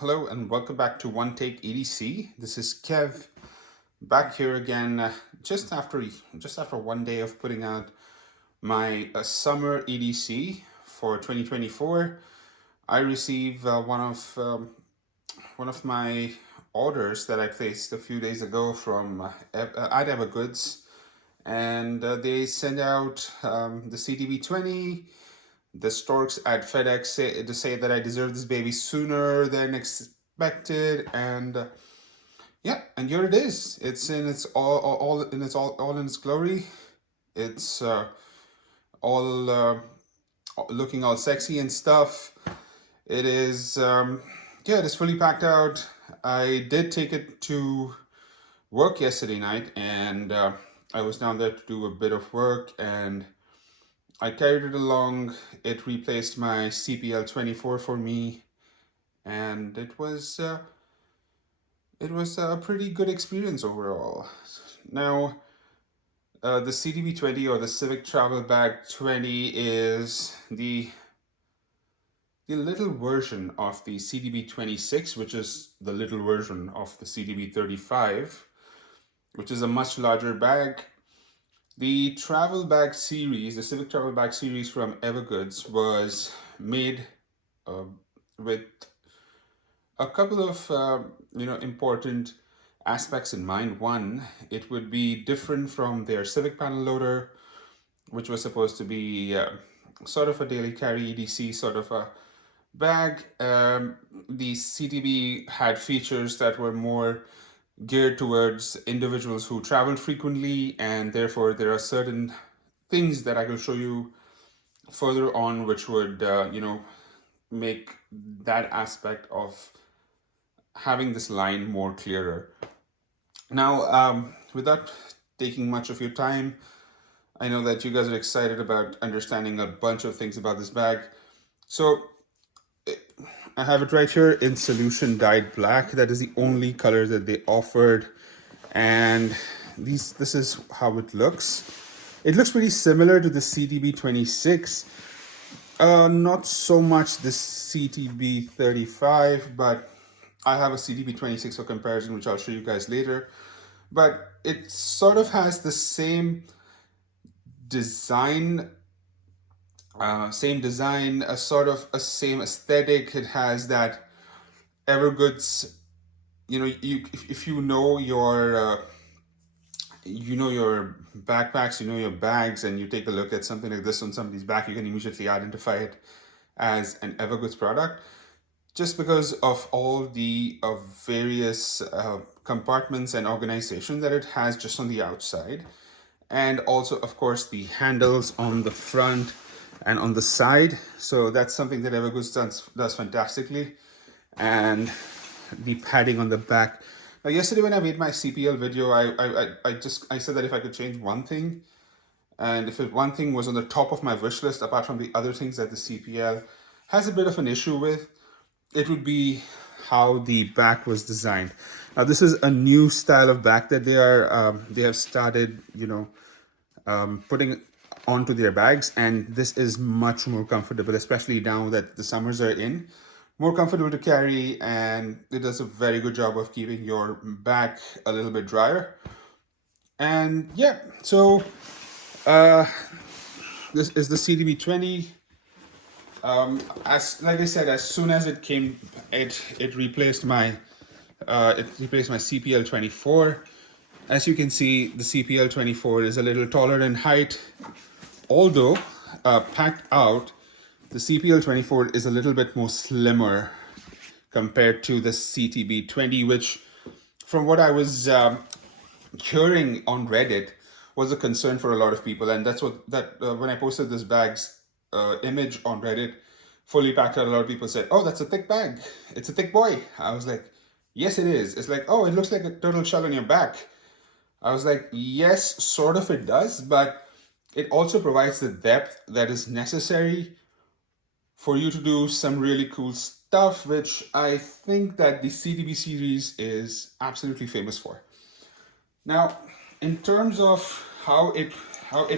Hello and welcome back to One Take EDC. This is Kev back here again, just after one day of putting out my summer EDC for 2024. I received one of my orders that I placed a few days ago from at Evergoods, and they sent out the CTB20. The storks at FedEx say that I deserve this baby sooner than expected, and yeah, and here it is. It's in its all in its all in its glory. It's all looking all sexy and stuff. It is yeah, it is fully packed out. I did take it to work yesterday night, and I was down there to do a bit of work, and I carried it along. It replaced my CPL 24 for me, and it was a pretty good experience overall. Now, the CDB 20 or the Civic Travel Bag 20 is the little version of the CDB 26, which is the little version of the CDB 35, which is a much larger bag. The travel bag series, the Civic Travel Bag series from Evergoods, was made uh, with a couple of important aspects in mind. One, it would be different from their Civic panel loader, which was supposed to be sort of a daily carry EDC sort of a bag. The CTB had features that were more geared towards individuals who travel frequently, and therefore there are certain things that I will show you further on which would make that aspect of having this line more clearer. Now, without taking much of your time, I know that you guys are excited about understanding a bunch of things about this bag. So I have it right here in solution dyed black. That is the only color that they offered, and this is how it looks. It looks pretty similar to the CTB 26. Not so much the CTB 35, but I have a CTB 26 for comparison, which I'll show you guys later. But it sort of has the same design, a sort of a same aesthetic. It has that Evergoods. If you know your backpacks, you know your bags, and you take a look at something like this on somebody's back, you can immediately identify it as an Evergoods product, just because of all the various compartments and organization that it has just on the outside, and also of course the handles on the front and on the side. So that's something that Evergoods does fantastically. And the padding on the back. Now, yesterday when I made my CPL video, I said that if I could change one thing, and if one thing was on the top of my wish list, apart from the other things that the CPL has a bit of an issue with, it would be how the back was designed. Now, this is a new style of back that they have started, putting onto their bags, and this is much more comfortable, especially now that the summers are in. More comfortable to carry, and it does a very good job of keeping your back a little bit drier. And yeah, so this is the CDB 20. As like I said, as soon as it came, it replaced my CPL 24. As you can see, the CPL 24 is a little taller in height, although packed out, the CPL 24 is a little bit more slimmer compared to the CTB 20, which, from what I was hearing on Reddit, was a concern for a lot of people. And that's when I posted this bag's image on Reddit, fully packed out, a lot of people said, "Oh, that's a thick bag. It's a thick boy." I was like, "Yes, it is." It's like, "Oh, it looks like a turtle shell on your back." I was like, "Yes, sort of it does, but it also provides the depth that is necessary for you to do some really cool stuff, which I think that the CDB series is absolutely famous for." Now, in terms of how it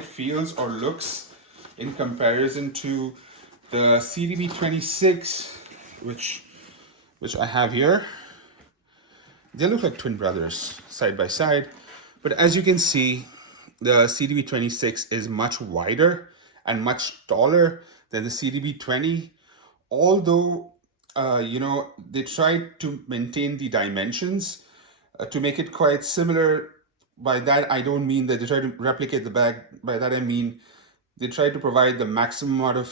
feels or looks in comparison to the CDB 26, which which I have here. They look like twin brothers side by side. But as you can see, the CDB 26 is much wider and much taller than the CDB 20. Although, they tried to maintain the dimensions to make it quite similar. By that, I don't mean that they try to replicate the bag. By that, I mean they try to provide the maximum amount of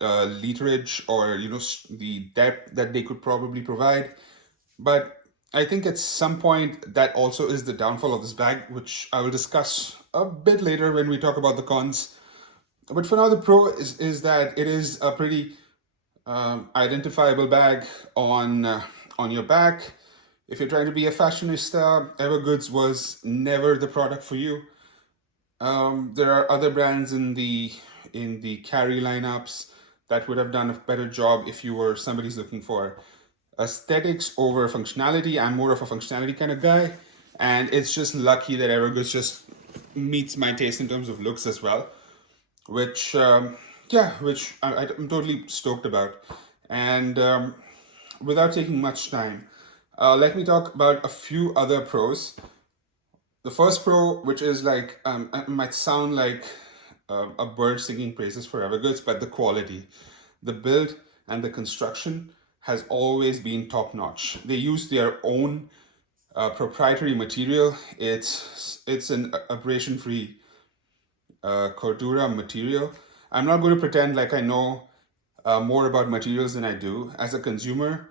literage, or the depth that they could probably provide. But I think at some point that also is the downfall of this bag, which I will discuss a bit later when we talk about the cons. But for now, the pro is that it is a pretty identifiable bag on your back. If you're trying to be a fashionista, Evergoods was never the product for you. There are other brands in the carry lineups that would have done a better job if you were somebody's looking for aesthetics over functionality. I'm more of a functionality kind of guy, and it's just lucky that Evergoods just meets my taste in terms of looks as well, which I'm totally stoked about. And without taking much time, let me talk about a few other pros. The first pro, which is like, it might sound like a bird singing praises for Evergoods, but the quality, the build, and the construction has always been top notch. They use their own proprietary material. It's an abrasion free Cordura material. I'm not going to pretend like I know more about materials than I do. As a consumer,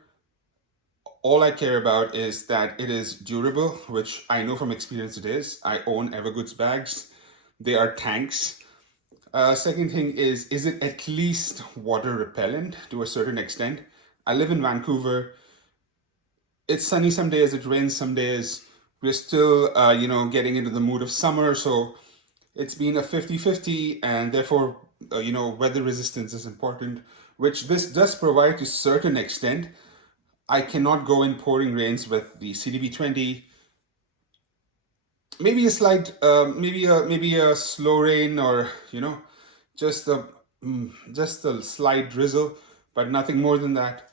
all I care about is that it is durable, which I know from experience it is. I own Evergoods bags. They are tanks. Second thing is it at least water repellent to a certain extent? I live in Vancouver. It's sunny some days, it rains some days. We're still, getting into the mood of summer, so it's been a 50-50, and therefore, weather resistance is important, which this does provide to a certain extent. I cannot go in pouring rains with the CDB 20. Maybe a slight, maybe a slow rain, or just a just a slight drizzle, but nothing more than that.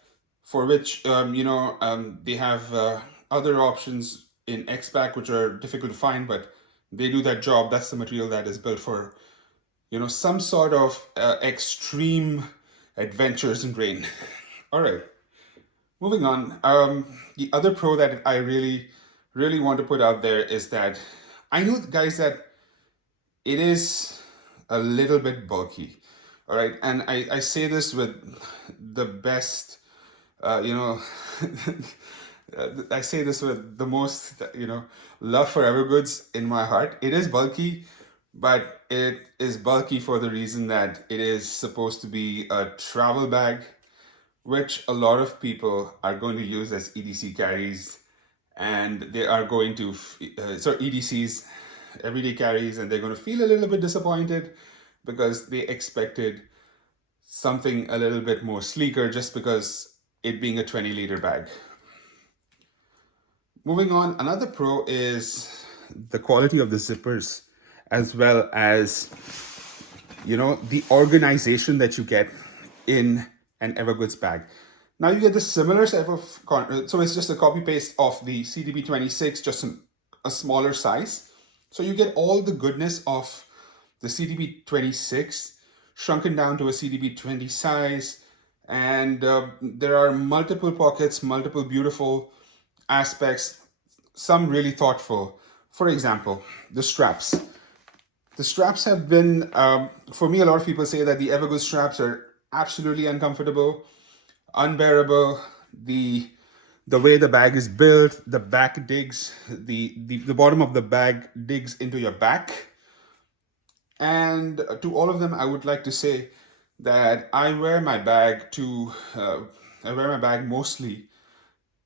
For which they have other options in X-Pack which are difficult to find, but they do that job. That's the material that is built for some sort of extreme adventures in rain. All right. Moving on, the other pro that I really, really want to put out there is that I know, guys, that it is a little bit bulky. All right. And I say this with the best, you know, I say this with the most, love for Evergoods in my heart. It is bulky, but it is bulky for the reason that it is supposed to be a travel bag, which a lot of people are going to use as EDC carries, and they are going to, EDCs, everyday carries, and they're going to feel a little bit disappointed because they expected something a little bit more sleeker just because it being a 20-liter bag. Moving on, another pro is the quality of the zippers, as well as the organization that you get in an Evergoods bag. Now you get the similar set of so it's just a copy paste of the CDB 26, just a smaller size. So you get all the goodness of the CDB 26 shrunken down to a CDB 20 size, and there are multiple pockets, multiple beautiful aspects, some really thoughtful. For example, the straps. The straps have been, for me, a lot of people say that the Evergoods straps are absolutely uncomfortable, unbearable. The way the bag is built, the back digs, the bottom of the bag digs into your back. And to all of them, I would like to say that I wear my bag mostly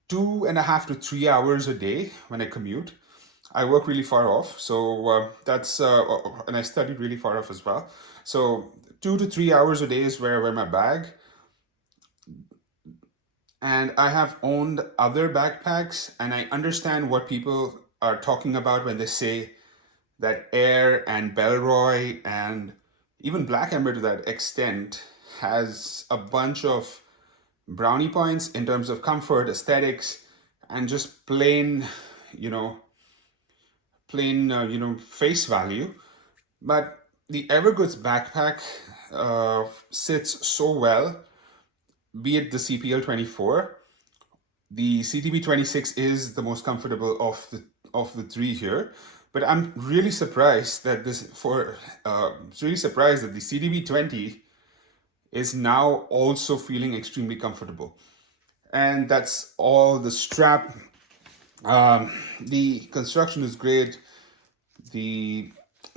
2.5 to 3 hours a day when I commute. I work really far off, so and I studied really far off as well. So 2 to 3 hours a day is where I wear my bag. And I have owned other backpacks, and I understand what people are talking about when they say that Air and Bellroy and even Black Ember to that extent has a bunch of brownie points in terms of comfort, aesthetics, and just plain, you know, face value. But the Evergoods backpack sits so well, be it the CPL 24. The CTB 26 is the most comfortable of the three here, but I'm really surprised that really surprised that the CDB 20 is now also feeling extremely comfortable, and that's all the strap. The construction is great. The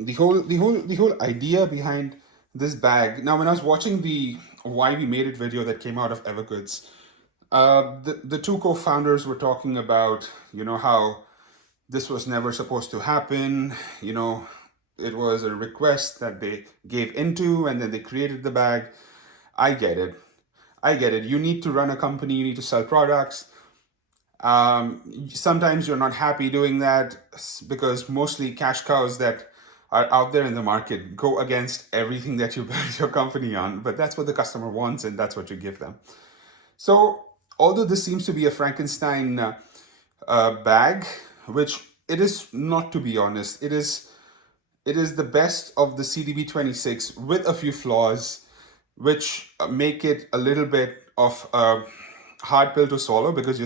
the whole idea behind this bag. Now, when I was watching the why we made it video that came out of Evergoods, the two co-founders were talking about, how this was never supposed to happen. It was a request that they gave into, and then they created the bag. I get it. I get it. You need to run a company. You need to sell products. Sometimes you're not happy doing that because mostly cash cows that are out there in the market go against everything that you build your company on. But that's what the customer wants, and that's what you give them. So, although this seems to be a Frankenstein bag, which it is not, to be honest, it is the best of the CDB 26 with a few flaws, which make it a little bit of a hard pill to swallow because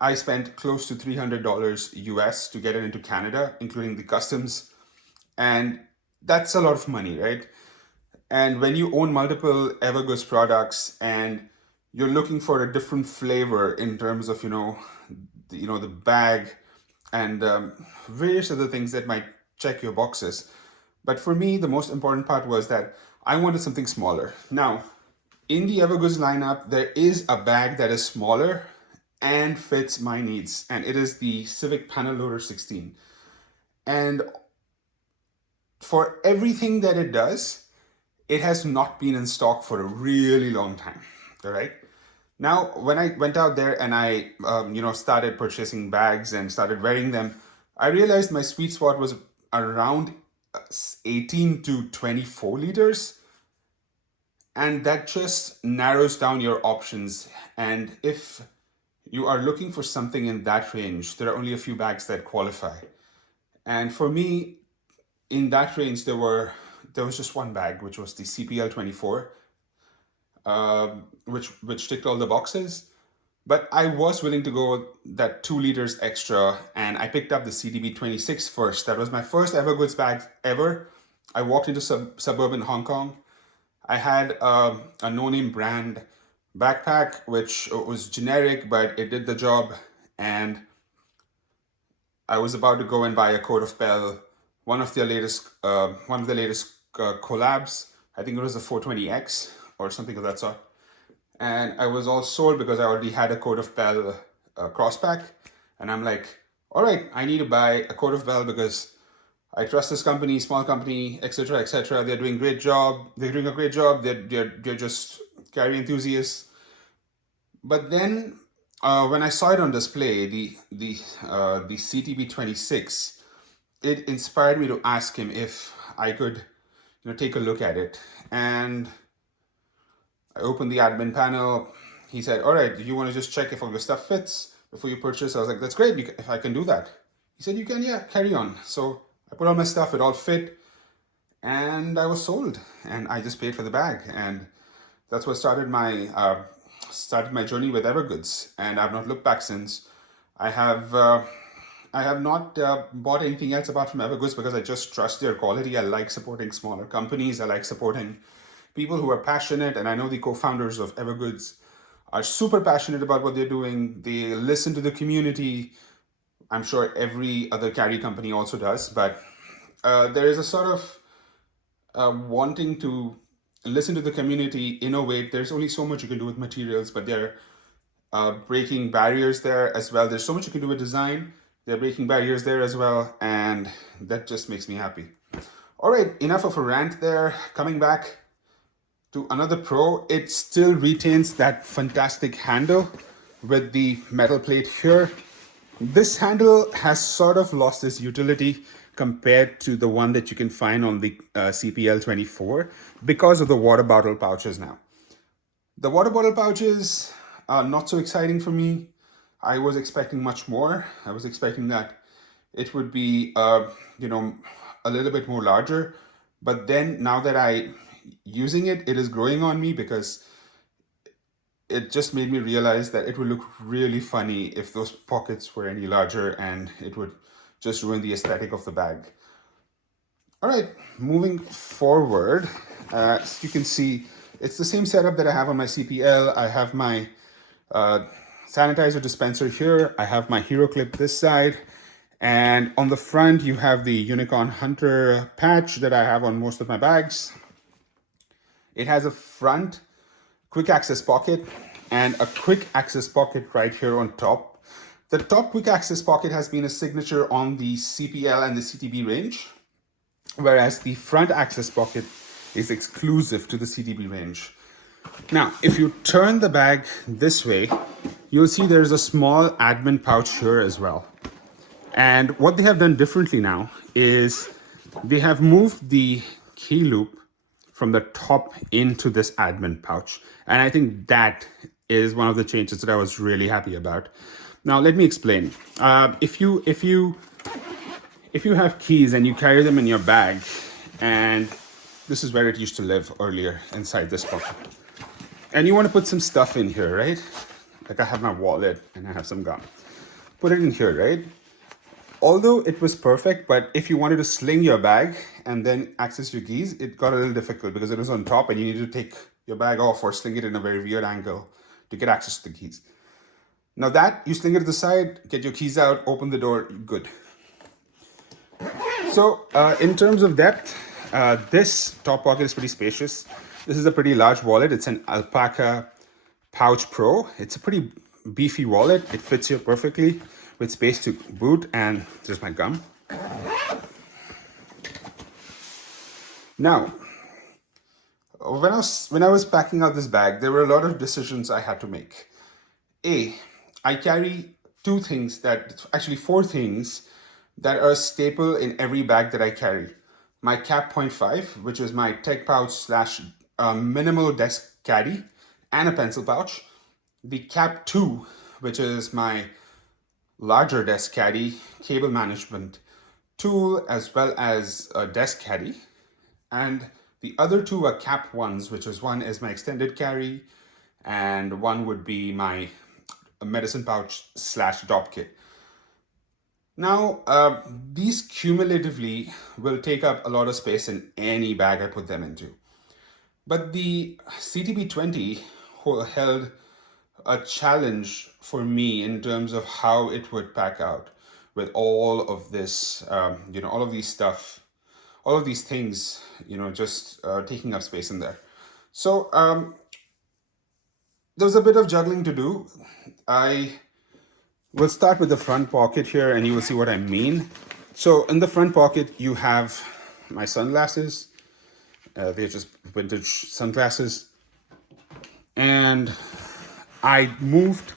I spent close to $300 US to get it into Canada, including the customs, and that's a lot of money, right? And when you own multiple Evergoods products and you're looking for a different flavor in terms of the bag and various other things that might check your boxes. But for me, the most important part was that I wanted something smaller. Now, in the Evergoods lineup, there is a bag that is smaller and fits my needs, and it is the Civic Panel Loader 16. And for everything that it does, it has not been in stock for a really long time. All right. Now, when I went out there and I, started purchasing bags and started wearing them, I realized my sweet spot was around 18 to 24 liters. And that just narrows down your options. And if you are looking for something in that range, there are only a few bags that qualify. And for me, in that range, there was just one bag, which was the CPL 24, which ticked all the boxes. But I was willing to go that 2 liters extra, and I picked up the CDB 26 first. That was my first Evergoods bag ever. I walked into suburban Hong Kong. I had a no-name brand backpack, which was generic, but it did the job. And I was about to go and buy a coat of Bell, one of the latest collabs. I think it was the 420X or something of that sort. And I was all sold because I already had a coat of Bell crosspack. And I'm like, all right, I need to buy a coat of Bell because I trust this company, small company, etc., etc. They're doing a great job. They're just carry enthusiasts. But then when I saw it on display, the CTB 26, it inspired me to ask him if I could, take a look at it. And I opened the admin panel. He said, all right, do you want to just check if all your stuff fits before you purchase? I was like, that's great, if I can do that. He said, you can, yeah, carry on. So I put all my stuff, it all fit, and I was sold. And I just paid for the bag. And that's what started my journey with Evergoods. And I've not looked back since. I have not bought anything else apart from Evergoods because I just trust their quality. I like supporting smaller companies. I like supporting people who are passionate, and I know the co-founders of Evergoods are super passionate about what they're doing. They listen to the community. I'm sure every other carry company also does, but there is a sort of wanting to listen to the community, innovate. There's only so much you can do with materials, but they're breaking barriers there as well. There's so much you can do with design. They're breaking barriers there as well, and that just makes me happy. All right, enough of a rant there. Coming back to another pro, it still retains that fantastic handle with the metal plate here. This handle has sort of lost its utility compared to the one that you can find on the CPL 24 because of the water bottle pouches now. The water bottle pouches are not so exciting for me. I was expecting much more. I was expecting that it would be, you know, a little bit more larger. But then now that I using it, it is growing on me because it just made me realize that it would look really funny if those pockets were any larger, and it would just ruin the aesthetic of the bag. All right, moving forward, as you can see, it's the same setup that I have on my CPL. I have my uh, sanitizer dispenser here. I have my hero clip this side. And on the front, you have the Unicorn Hunter patch that I have on most of my bags. It has a front quick access pocket and a quick access pocket right here on top. The top quick access pocket has been a signature on the CPL and the CTB range, whereas the front access pocket is exclusive to the CTB range. Now, if you turn the bag this way, you'll see there's a small admin pouch here as well. And what they have done differently now is they have moved the key loop from the top into this admin pouch. And I think that is one of the changes that I was really happy about. Now, let me explain. If you have keys and you carry them in your bag, and this is where it used to live earlier, inside this pocket, and you want to put some stuff in here, right? Like I have my wallet and I have some gum. Put it in here, right? Although it was perfect, but if you wanted to sling your bag and then access your keys, it got a little difficult because it was on top and you needed to take your bag off or sling it in a very weird angle to get access to the keys. Now that, you sling it to the side, get your keys out, open the door, good. So in terms of depth, this top pocket is pretty spacious. This is a pretty large wallet. It's an Alpaca Pouch Pro. It's a pretty beefy wallet. It fits here perfectly with space to boot, and there's my gum. Now, when I was packing out this bag, there were a lot of decisions I had to make. I carry four things that are a staple in every bag that I carry. My Cap 0.5, which is my tech pouch slash minimal desk caddy, and a pencil pouch. The Cap 2, which is my larger desk caddy, cable management tool, as well as a desk caddy. And the other two are Cap 1s, which is one is my extended carry, and one would be my medicine pouch slash dop kit. Now, these cumulatively will take up a lot of space in any bag I put them into. But the CTB20 held a challenge for me in terms of how it would pack out with all of this, all of these stuff, all of these things, just taking up space in there. So there was a bit of juggling to do. I will start with the front pocket here and you will see what I mean. So in the front pocket, you have my sunglasses. They're just vintage sunglasses. And I moved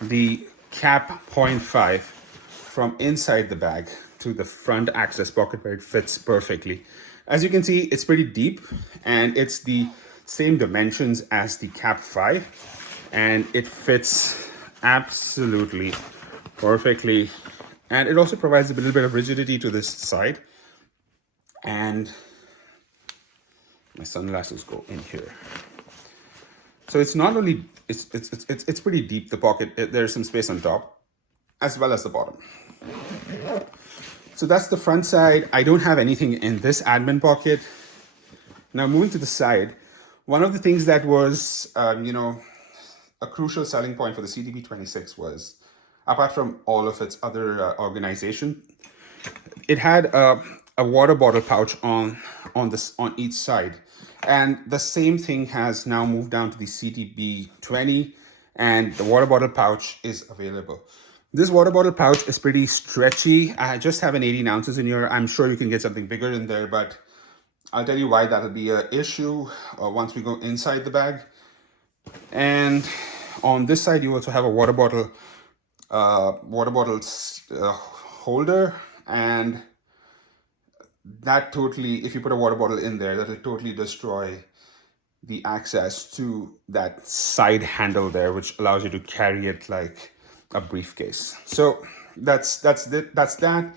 the Cap 0.5 from inside the bag to the front access pocket where it fits perfectly. As you can see, it's pretty deep and it's the same dimensions as the Cap 5, and it fits absolutely perfectly. And it also provides a little bit of rigidity to this side. And my sunglasses go in here. So it's not only, it's pretty deep, the pocket. There's some space on top as well as the bottom. So that's the front side. I don't have anything in this admin pocket. Now moving to the side, one of the things that was, a crucial selling point for the CTB26 was, apart from all of its other organization, it had a water bottle pouch on each side. And the same thing has now moved down to the CTB20, and the water bottle pouch is available. This water bottle pouch is pretty stretchy. I just have an 18 ounces in here. I'm sure you can get something bigger in there, but I'll tell you why that'll be an issue once we go inside the bag. And on this side, you also have a water bottle holder, and that totally, if you put a water bottle in there, that'll totally destroy the access to that side handle there, which allows you to carry it like a briefcase. So that's that.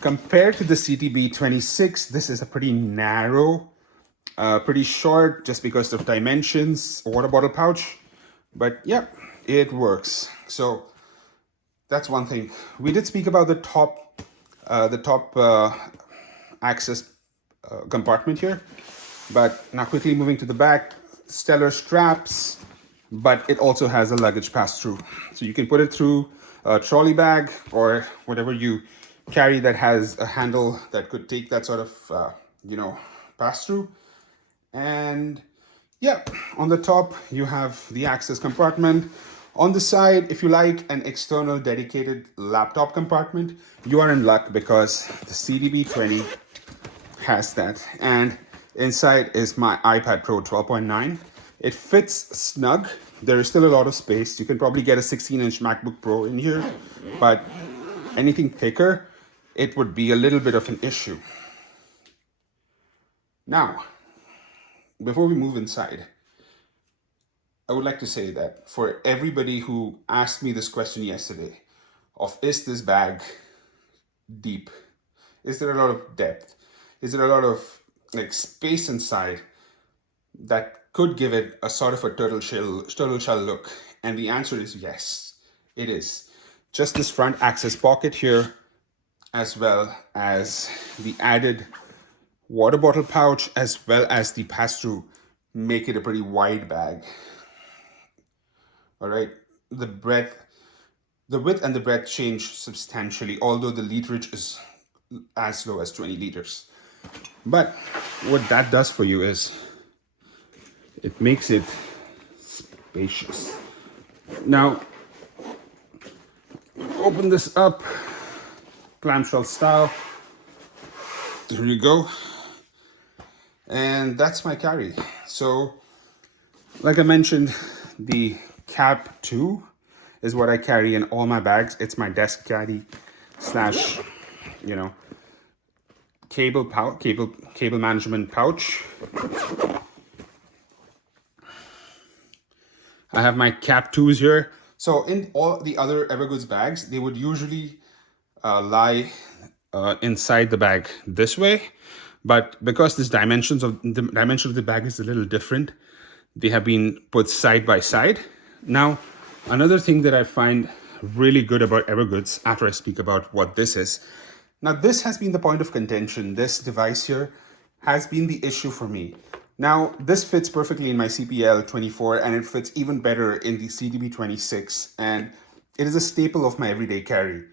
Compared to the CTB 26, this is a pretty narrow, pretty short, just because of dimensions, water bottle pouch. But yep, it works. So that's one thing. We did speak about the top access compartment here, but now quickly moving to the back, stellar straps, but it also has a luggage pass-through. So you can put it through a trolley bag or whatever you carry that has a handle that could take that sort of, pass-through. And yeah, on the top, you have the access compartment. On the side, if you like an external dedicated laptop compartment, you are in luck because the CDB20 has that. And inside is my iPad Pro 12.9. It fits snug. There is still a lot of space. You can probably get a 16-inch MacBook Pro in here, but anything thicker, it would be a little bit of an issue. Now, before we move inside, I would like to say that for everybody who asked me this question yesterday of is this bag deep? Is there a lot of depth? Is there a lot of like space inside that could give it a sort of a turtle shell look? And the answer is yes, it is. Just this front access pocket here, as well as the added water bottle pouch, as well as the pass-through, make it a pretty wide bag. All right, the width and the breadth change substantially, although the literage is as low as 20 liters. But what that does for you is it makes it spacious. Now, open this up, clamshell style. Here you go. And that's my carry. So, like I mentioned, the Cap 2 is what I carry in all my bags. It's my desk caddy slash, cable management pouch. I have my Cap 2s here. So in all the other Evergoods bags, they would usually lie inside the bag this way. But because the dimension of the bag is a little different, they have been put side by side. Now, another thing that I find really good about Evergoods, after I speak about what this is, now this has been the point of contention. This device here has been the issue for me. Now, this fits perfectly in my CPL 24, and it fits even better in the CDB 26, and it is a staple of my everyday carry.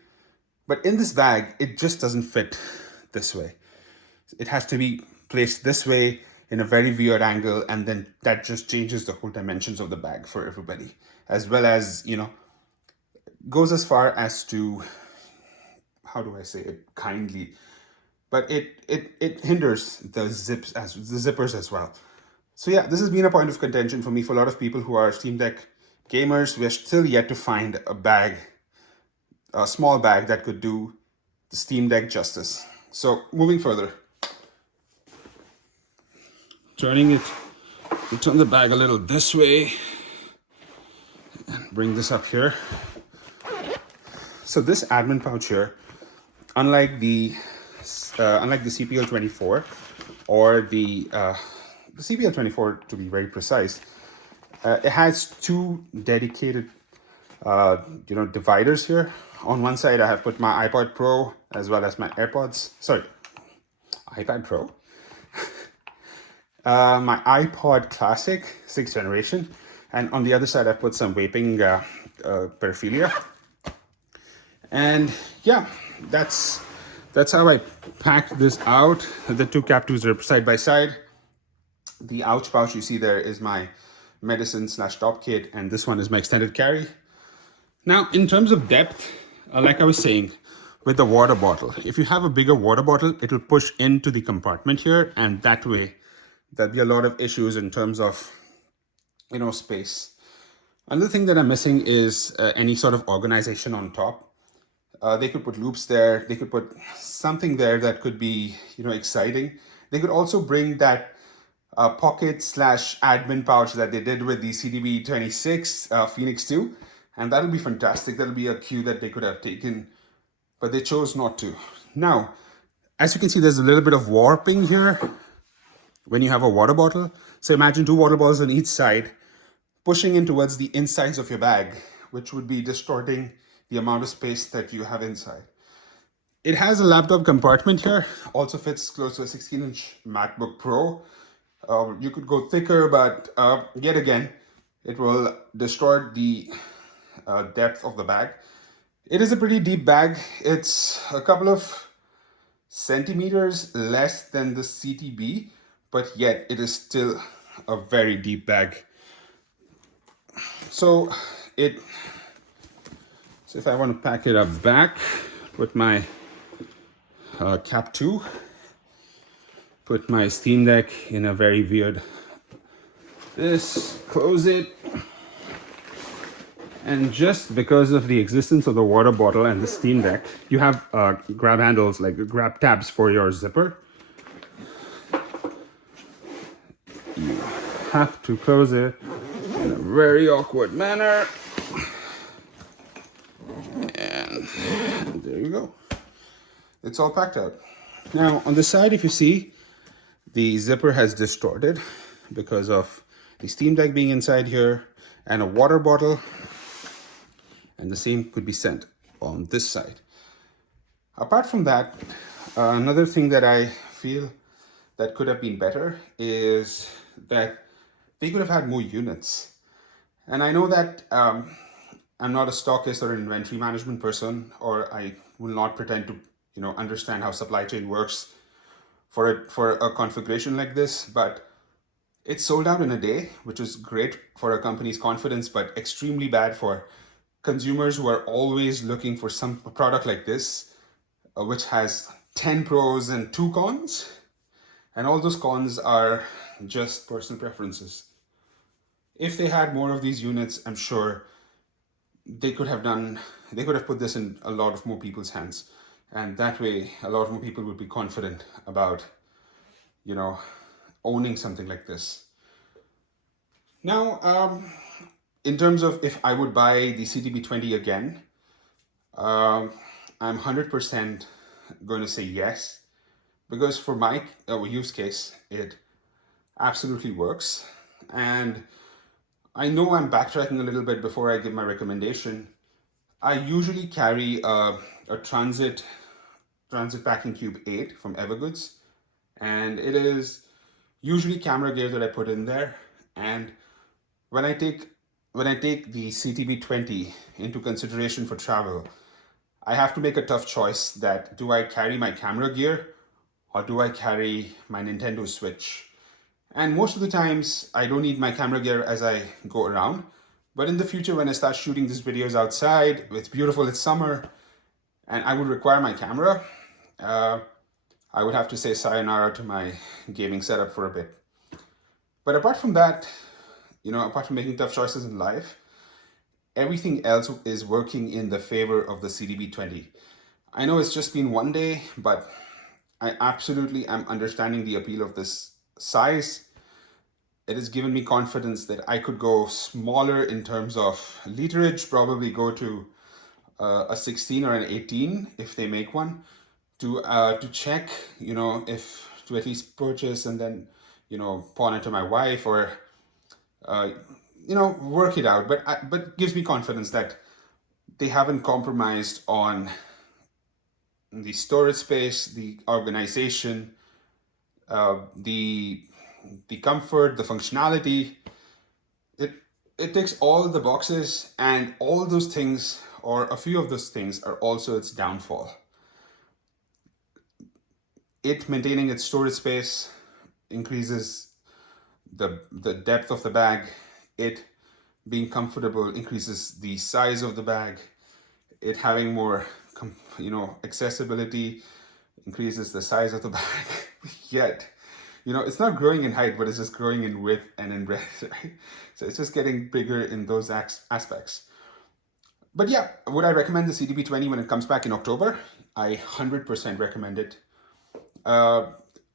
But in this bag, it just doesn't fit this way. It has to be placed this way in a very weird angle, and then that just changes the whole dimensions of the bag for everybody, as well as, goes as far as to, how do I say it kindly, but it hinders the zippers as well. So yeah, this has been a point of contention for me. For a lot of people who are Steam Deck gamers, we're still yet to find a small bag that could do the Steam Deck justice. So moving further, we turn the bag a little this way and bring this up here. So this admin pouch here, unlike the CPL 24 or the CPL 24 to be very precise, it has two dedicated dividers here. On one side, I have put my iPod Pro as well as my iPad Pro. My iPod Classic 6th generation, and on the other side I put some vaping paraphernalia. And yeah, that's how I packed this out. The two Cap 2s are side by side. The ouch pouch you see there is my medicine / top kit, and this one is my extended carry. Now, in terms of depth, like I was saying, with the water bottle, if you have a bigger water bottle, it will push into the compartment here, and that way there'll be a lot of issues in terms of, space. Another thing that I'm missing is any sort of organization on top. They could put loops there. They could put something there that could be, exciting. They could also bring that pocket slash admin pouch that they did with the CDB 26 Phoenix 2. And that'll be fantastic. That'll be a cue that they could have taken, but they chose not to. Now, as you can see, there's a little bit of warping here when you have a water bottle. So imagine 2 water bottles on each side pushing in towards the insides of your bag, which would be distorting the amount of space that you have inside. It has a laptop compartment here, also fits close to a 16-inch MacBook Pro. You could go thicker, but yet again, it will distort the depth of the bag. It is a pretty deep bag. It's a couple of centimeters less than the CTB, but yet it is still a very deep bag. So if I want to pack it up back, put my cap 2, put my Steam Deck in a very weird this, close it, and just because of the existence of the water bottle and the Steam Deck, you have grab handles, like grab tabs for your zipper. You have to close it in a very awkward manner. And there you go. It's all packed out. Now, on the side, if you see, the zipper has distorted because of the Steam Deck being inside here and a water bottle. And the same could be sent on this side. Apart from that, another thing that I feel that could have been better is that they could have had more units. And I know that I'm not a stockist or an inventory management person, or I will not pretend to understand how supply chain works for a configuration like this, but it's sold out in a day, which is great for a company's confidence, but extremely bad for consumers who are always looking for some product like this, which has 10 pros and 2 cons. And all those cons are just personal preferences. If they had more of these units, I'm sure they could have put this in a lot of more people's hands. And that way, a lot more people would be confident about, owning something like this. Now, in terms of if I would buy the CTB20 again, I'm 100% going to say yes, because for my use case, it absolutely works. And I know I'm backtracking a little bit before I give my recommendation. I usually carry a Transit Packing Cube 8 from Evergoods, and it is usually camera gear that I put in there. And when I take the CTB20 into consideration for travel, I have to make a tough choice that do I carry my camera gear or do I carry my Nintendo Switch? And most of the times I don't need my camera gear as I go around. But in the future, when I start shooting these videos outside, it's beautiful, it's summer, and I would require my camera, I would have to say sayonara to my gaming setup for a bit. But apart from that, apart from making tough choices in life, everything else is working in the favor of the CDB20. I know it's just been one day, but I absolutely am understanding the appeal of this size. It has given me confidence that I could go smaller in terms of literage, probably go to a 16 or an 18 if they make one, to check, if to at least purchase and then, pawn it to my wife or, work it out. But gives me confidence that they haven't compromised on the storage space, the organization, the comfort, the functionality. It ticks all the boxes, and all those things, or a few of those things, are also its downfall. It maintaining its storage space increases the depth of the bag. It being comfortable increases the size of the bag. It having more accessibility increases the size of the bag. Yet, it's not growing in height, but it's just growing in width and in breadth, right? So it's just getting bigger in those aspects. But yeah, would I recommend the CDB20 when it comes back in October? I 100% recommend it.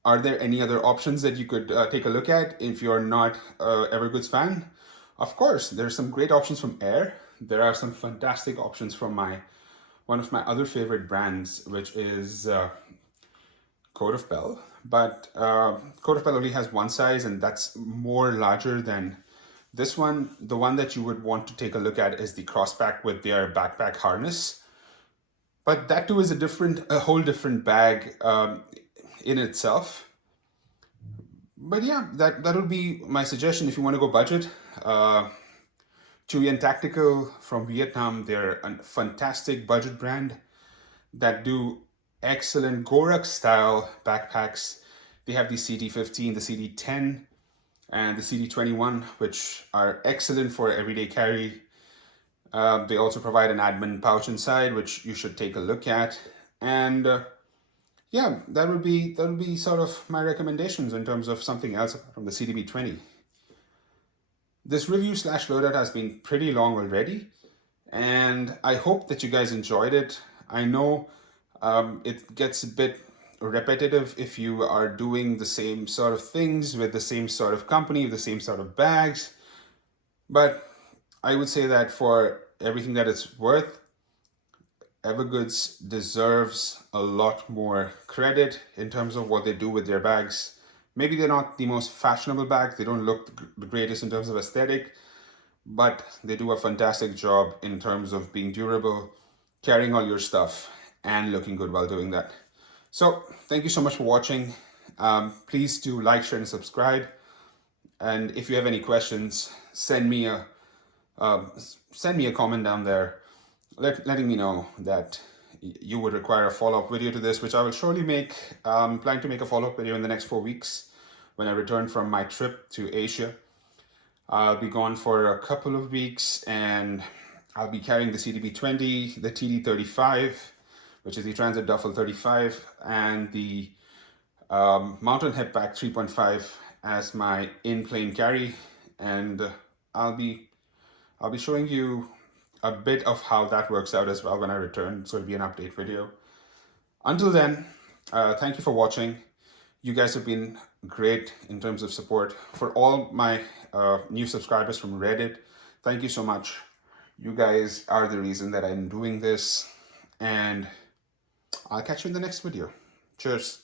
Are there any other options that you could take a look at if you're not a Evergoods fan? Of course, there's some great options from Air. There are some fantastic options from one of my other favorite brands, which is Coat of Bell. But Coat of Bell only has one size, and that's more larger than this one. The one that you would want to take a look at is the Crossback with their backpack harness. But that too is a whole different bag in itself. But yeah, that would be my suggestion if you want to go budget. Chewy and Tactical from Vietnam, they're a fantastic budget brand that do excellent Gorak style backpacks. They have the CD15, the CD10, and the CD21, which are excellent for everyday carry. They also provide an admin pouch inside, which you should take a look at. And yeah, that would be sort of my recommendations in terms of something else from the CDB20. This review slash loadout has been pretty long already, and I hope that you guys enjoyed it. I know it gets a bit repetitive if you are doing the same sort of things with the same sort of company, with the same sort of bags, but I would say that for everything that it's worth, Evergoods deserves a lot more credit in terms of what they do with their bags. Maybe they're not the most fashionable bags, they don't look the greatest in terms of aesthetic, but they do a fantastic job in terms of being durable, carrying all your stuff, and looking good while doing that. So thank you so much for watching. Please do like, share, and subscribe. And if you have any questions, send me a comment down there, letting me know that you would require a follow-up video to this, which I will surely make. Planning to make a follow-up video in the next 4 weeks when I return from my trip to Asia. I'll be gone for a couple of weeks, and I'll be carrying the CDB20, the TD35, which is the Transit Duffel 35, and the Mountain Hip Pack 3.5 as my in-plane carry. And I'll be showing you a bit of how that works out as well when I return. So it'll be an update video. Until then, thank you for watching. You guys have been great in terms of support. For all my new subscribers from Reddit, thank you so much. You guys are the reason that I'm doing this, and I'll catch you in the next video. Cheers.